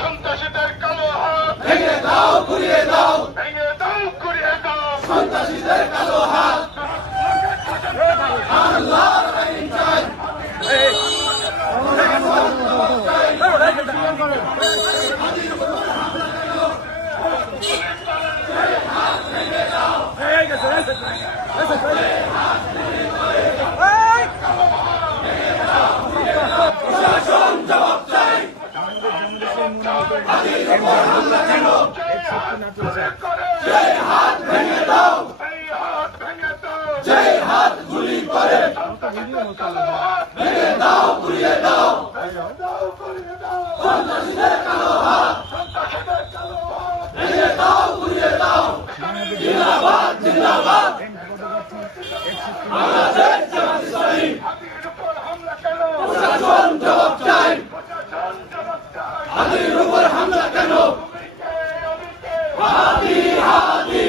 সন্ত্রাসীদের কালো হাত ভেঙে দাও, গুড়িয়ে দাও, ভেঙে দাও, গুড়িয়ে দাও, সন্ত্রাসীদের কালো হাত। আল্লাহর আইন চাই। হাদির উপর হামলা কেন? হাদি হাদি